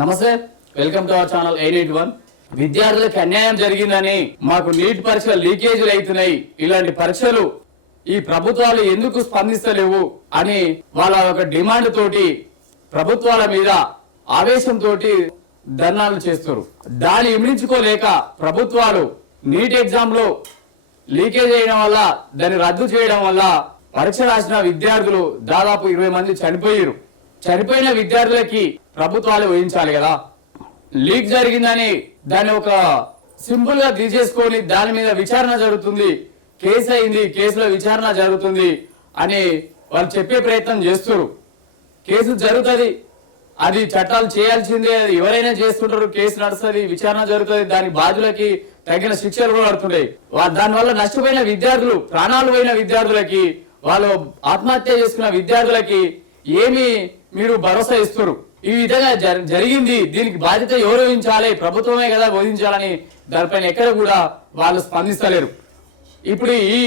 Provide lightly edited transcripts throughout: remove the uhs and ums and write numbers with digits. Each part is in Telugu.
నమస్తే, వెల్కమ్ టు అవర్ ఛానల్ 881. విద్యార్థులకు అన్యాయం జరిగిందని మాకు నీట్ పరీక్షలు లీకేజీలు అవుతున్నాయి, ఇలాంటి పరీక్షలు ఈ ప్రభుత్వాలు ఎందుకు స్పందిస్తలేవు అని వాళ్ళ ఒక డిమాండ్ తోటి ప్రభుత్వాల మీద ఆవేశంతో ధర్నాలు చేస్తారు. దాన్ని ఇమిడించుకోలేక ప్రభుత్వాలు నీట్ ఎగ్జామ్ లో లీకేజ్ చేయడం వల్ల, దాన్ని రద్దు చేయడం వల్ల పరీక్ష రాసిన విద్యార్థులు దాదాపు 20 మంది చనిపోయారు. చనిపోయిన విద్యార్థులకి ప్రభుత్వాలు వహించాలి కదా. లీక్ జరిగిందని దాన్ని ఒక సింపుల్ గా తీసేసుకొని దాని మీద విచారణ జరుగుతుంది, కేసు అయింది, కేసులో విచారణ జరుగుతుంది అని వాళ్ళు చెప్పే ప్రయత్నం చేస్తారు. కేసు జరుగుతుంది, అది చట్టాలు చేయాల్సిందే, ఎవరైనా చేస్తుంటారు, కేసు నడుస్తుంది, విచారణ జరుగుతుంది, దాని బాధ్యులకి తగిన శిక్షలు కూడా పడుతున్నాయి. దానివల్ల నష్టపోయిన విద్యార్థులు, ప్రాణాలు పోయిన విద్యార్థులకి, వాళ్ళు ఆత్మహత్య చేసుకున్న విద్యార్థులకి ఏమి మీరు భరోసా ఇస్తారు? ఈ విధంగా జరిగింది, దీనికి బాధ్యత ఎవరు వహించాలి? ప్రభుత్వమే కదా వహించాలని దానిపైన ఎక్కడ కూడా వాళ్ళు స్పందిస్తలేరు. ఇప్పుడు ఈ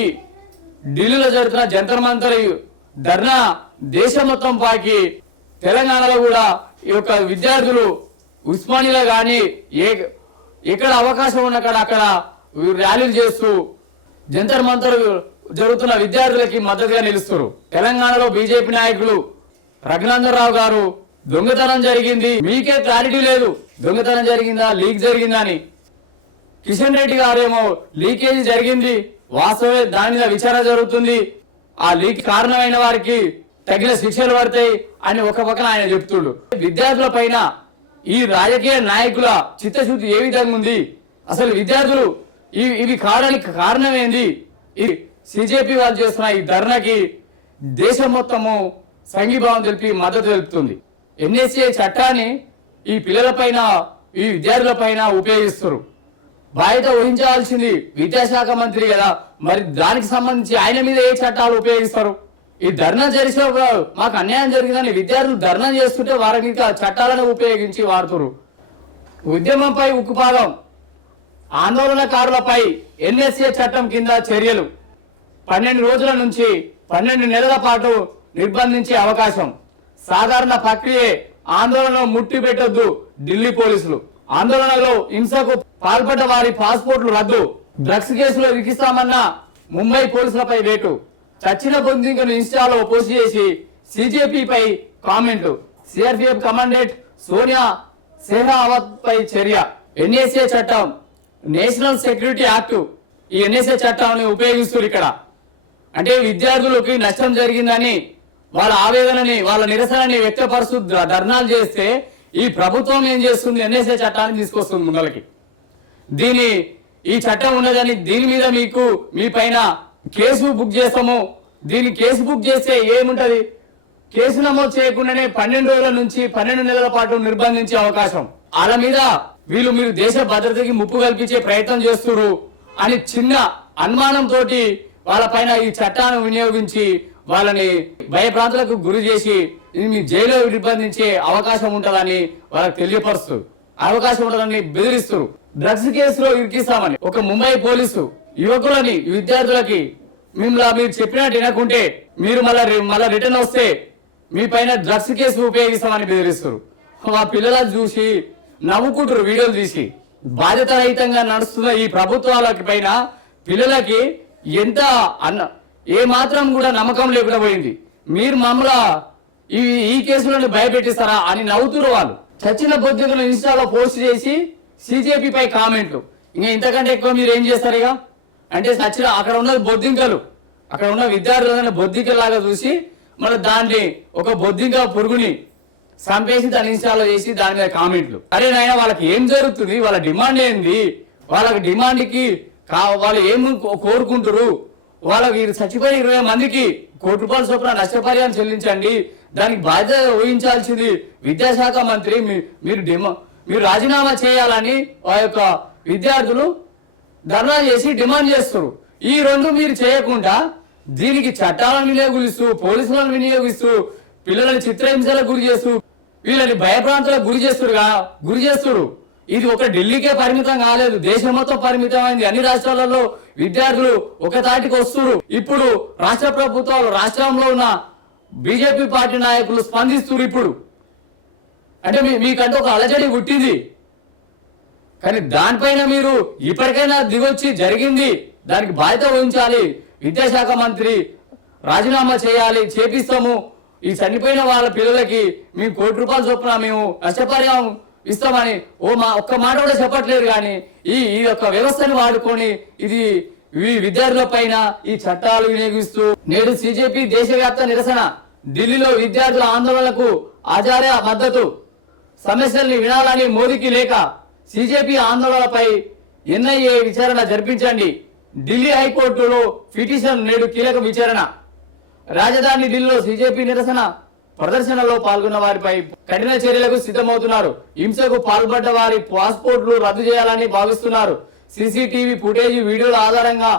ఢిల్లీలో జరుగుతున్న జంతర్ మంతర్ ధర్నా దేశం మొత్తం పాకి తెలంగాణలో కూడా ఈ యొక్క విద్యార్థులు ఉస్మానియాలో కానీ ఎక్కడ అవకాశం ఉన్నక్కడ అక్కడ ర్యాలీలు చేస్తూ జంతర్ మంతర్ జరుగుతున్న విద్యార్థులకి మద్దతుగా నిలుస్తారు. తెలంగాణలో బీజేపీ నాయకులు రఘునందన్ రావు గారు దొంగతనం జరిగింది, మీకే క్లారిటీ లేదు, దొంగతనం జరిగిందా లీక్ జరిగిందా అని. కిషన్ రెడ్డి గారేమో లీకేజీ జరిగింది, వాస్తవే, దాని మీద విచారణ జరుగుతుంది, ఆ లీక్ కారణమైన వారికి తగిన శిక్షలు పడతాయి అని ఒక పక్కన ఆయన చెప్తుడు. విద్యార్థుల పైన ఈ రాజకీయ నాయకుల చిత్తశుద్ధి ఏ విధంగా ఉంది? అసలు విద్యార్థులు ఇవి కావడానికి కారణం ఏంది? ఈ సిజేపీ వాళ్ళు చేస్తున్న ఈ ధర్నాకి దేశం మొత్తము సంఘీభావం తెలిపి మద్దతు తెలుపుతుంది. ఎన్ఎస్ఏ చట్టాన్ని ఈ పిల్లలపైన, ఈ విద్యార్థుల పైన ఉపయోగిస్తారు. బాధ్యత వహించాల్సింది విద్యాశాఖ మంత్రి కదా, మరి దానికి సంబంధించి ఆయన మీద ఏ చట్టాలు ఉపయోగిస్తారు? ఈ ధర్నా చేసినప్పుడు మాకు అన్యాయం జరిగిందని విద్యార్థులు ధర్నా చేస్తుంటే వారి మీద చట్టాలను ఉపయోగించి వాడుతున్నారు. ఉద్యమంపై ఉక్కుపాదం, ఆందోళనకారులపై ఎన్ఎస్ఏ చట్టం కింద చర్యలు, 12 రోజుల నుంచి 12 నెలల పాటు నిర్బంధించే అవకాశం, సాధారణ ప్రక్రియే, ఆందోళనలో ముట్టి పెట్టొద్దు ఢిల్లీ పోలీసులు, ఆందోళనలో హింసకు పాల్పడ్డ వారి పాస్పోర్ట్లు రద్దు, డ్రగ్స్ కేసులో ఇరికిస్తామన్న ముంబై పోలీసులపై వేటు, చచ్చిన బొందింకను ఇన్స్టాలో పోస్ట్ చేసి సిజేపీపై comment, CRPF commandant Sonia Sehrawat పై చర్య. ఎన్ఎస్ఏ చట్టం, నేషనల్ సెక్యూరిటీ యాక్ట్, ఈ ఎన్ఎస్ఏ చట్టాన్ని ఉపయోగిస్తారు ఇక్కడ. అంటే విద్యార్థులకి నష్టం జరిగిందని వాళ్ళ ఆవేదనని, వాళ్ళ నిరసనని వ్యక్తపరుస్తూ ధర్నాలు చేస్తే ఈ ప్రభుత్వం ఏం చేస్తుంది? ఎన్ఎస్ఏ చట్టాన్ని తీసుకొస్తుంది ముందలకి. ఈ చట్టం ఉన్నదని దీని మీద మీ పైన కేసు బుక్ చేస్తాము, దీని కేసు బుక్ చేస్తే ఏముంటది? కేసు నమోదు చేయకుండానే 12 రోజుల నుంచి 12 నెలల పాటు నిర్బంధించే అవకాశం. వాళ్ళ మీద మీరు దేశ భద్రతకి ముప్పు కల్పించే ప్రయత్నం చేస్తున్నారు అని చిన్న అనుమానంతో వాళ్ళ పైన ఈ చట్టాన్ని వినియోగించి వాళ్ళని భయభ్రాంతులకు గురి చేసి మీ జైల్లో నిర్బంధించే అవకాశం ఉంటుందని వాళ్ళకి తెలియపరుస్తూ, అవకాశం ఉంటుందని బెదిరిస్తారు. డ్రగ్స్ కేసులో ఇరికిస్తామని ఒక ముంబై పోలీసు యువకులని, విద్యార్థులకి మీరు చెప్పినట్టు వినకుంటే మీరు మళ్ళా రిటర్న్ వస్తే మీ పైన డ్రగ్స్ కేసు ఉపయోగిస్తామని బెదిరిస్తారు. ఆ పిల్లలను చూసి నవ్వుకుంటారు వీడియోలు తీసి. బాధ్యతారహితంగా నడుస్తున్న ఈ ప్రభుత్వాలకి పైన పిల్లలకి ఎంత ఏ మాత్రం కూడా నమ్మకం లేకుండా పోయింది. మీరు మమ్మల్ని ఈ కేసులను భయపెట్టిస్తారా అని నవ్వుతున్నారు వాళ్ళు. చచ్చిన బొద్దికలు ఇన్స్టాలో పోస్ట్ చేసి సిజేపీపై కామెంట్లు. ఇంకా ఇంతకంటే ఎక్కువ మీరు ఏం చేస్తారు? ఇక అంటే చచ్చిన అక్కడ ఉన్న బొద్దింకలు, అక్కడ ఉన్న విద్యార్థులను బొద్దికలాగా చూసి మళ్ళీ దాన్ని ఒక బొద్దింక పురుగుని చంపేసి దాన్ని ఇన్స్టాలో చేసి దాని మీద కామెంట్లు. అరే నాయన, వాళ్ళకి ఏం జరుగుతుంది? వాళ్ళ డిమాండ్ ఏంది? వాళ్ళకి డిమాండ్కి వాళ్ళు ఏం కోరుకుంటారు? వాళ్ళకి చచ్చిపోయిన 20 మందికి ₹1 కోటి చొప్పున నష్టపరిహారం చెల్లించండి, దానికి బాధ్యత వహించాల్సింది విద్యాశాఖ మంత్రి. మీరు రాజీనామా చేయాలని ఆ యొక్క విద్యార్థులు ధర్నా చేసి డిమాండ్ చేస్తారు. ఈ రెండు మీరు చేయకుండా దీనికి చట్టాలను వినియోగిస్తూ, పోలీసులను వినియోగిస్తూ, పిల్లలని చిత్రహింసలకు గురి చేస్తూ, వీళ్ళని భయప్రాంతాలకు గురి చేస్తారు. ఇది ఒక ఢిల్లీకే పరిమితం కాలేదు, దేశం మొత్తం పరిమితమైంది. అన్ని రాష్ట్రాలలో విద్యార్థులు ఒక తాటికి వస్తున్నారు. ఇప్పుడు రాష్ట్ర ప్రభుత్వాలు, రాష్ట్రంలో ఉన్న బీజేపీ పార్టీ నాయకులు స్పందిస్తున్నారు. ఇప్పుడు అంటే మీకంటూ ఒక అలజడి పుట్టింది. కానీ దానిపైన మీరు ఇప్పటికైనా దిగొచ్చి జరిగింది దానికి బాధ్యత వహించాలి. విద్యాశాఖ మంత్రి రాజీనామా చేయాలి, చేపిస్తాము. ఈ చనిపోయిన వాళ్ళ పిల్లలకి మేము ₹1,00,00,000 చొప్పున మేము నష్టపరిహారం ఇస్తామని ఒక్క మాట కూడా చెప్పట్లేదు. కానీ ఈ యొక్క వ్యవస్థను వాడుకొని ఇది విద్యార్థుల పైన ఈ చట్టాలు వినియోగిస్తూ నేడు సిజేపీ దేశవ్యాప్త నిరసన. ఢిల్లీలో విద్యార్థుల ఆందోళనకు ఆచార్య మద్దతు. సమస్యల్ని వినాలని మోదీకి లేఖ. సిజేపీ ఆందోళనపై ఎన్ఐఏ విచారణ జరిపించండి. ఢిల్లీ హైకోర్టులో పిటిషన్ నేడు కీలక విచారణ. రాజధాని ఢిల్లీలో సిజేపీ నిరసన ప్రదర్శనలో పాల్గొన్న వారిపై కఠిన చర్యలకు సిద్ధమవుతున్నారు. హింసకు పాల్పడ్డ వారి పాస్పోర్ట్లు రద్దు చేయాలని భావిస్తున్నారు. సీసీటీవీ ఫుటేజీ వీడియోల ఆధారంగా